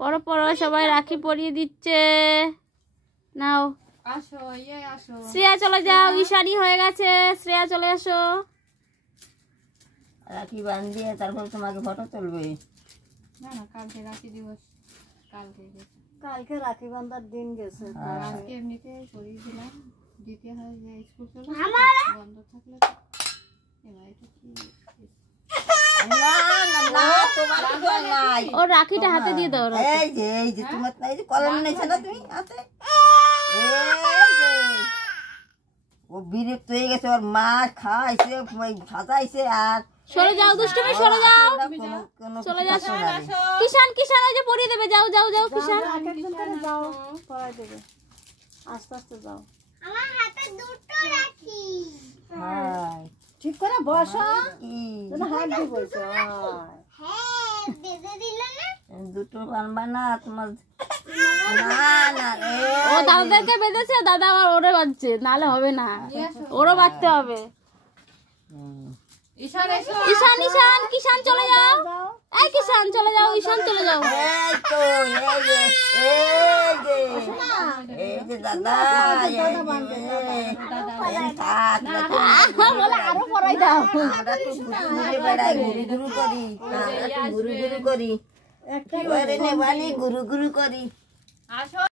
পরো পরো, সবাই রাখি পরিয়ে দিচ্ছে। নাও আসো, আসো। শ্রেয়া চলে যাও, ঈশানী হয়ে গেছে, শ্রেয়া চলে আসো। রাখি বাঁধিয়ে তারপর তোমাকে ফটো তুলবে। না না, কালকে রাখি দিবস, কালকে রাখি বাঁধার দিন গেছে। আজকে এমনিতে করিয়ে দিলাম, দিতে হয় যে স্কুল চলে বন্ধ থাকলে। এবার এটা কি ও রাখিটা হাতে দিয়ে দাও। এই যে তোমার এই যে কলম নিয়েছে না তুমি হাতে, ও বিরক্ত হয়ে গেছে, ওর মা খাইছে সাজাইছে আর সরে যাও দুষ্টুমি, সরে যাও, চলে যাও। কিষান কিষান ওই যে পরিয়ে দেবে, যাও যাও যাও কিষান। যাও পড়াই দেবে, আস্তে আস্তে যাও। আমার হাতে দুটো রাখি। ঠিক করে বসো, হাত দিয়ে বসো। হ্যাঁ, বেঁধে দিল না। দুটো বানবা না তোমার, না ও দাদাদেরকে বেঁধেছে, দাদা আবার ওরে বাঁধছে, নালে হবে না, ওরও বাঁধতে হবে। ঈশান এসো। ঈশান ঈশান কিষান চলে যাও, এই কিষান চলে যাও, ঈশান চলে যাও। এই তো এই যে দাদা বলে আরো পড়াই দাও। আমরা তো ঘুরে বেড়াই, গুরু করি, গুরু করি, গুরু করি।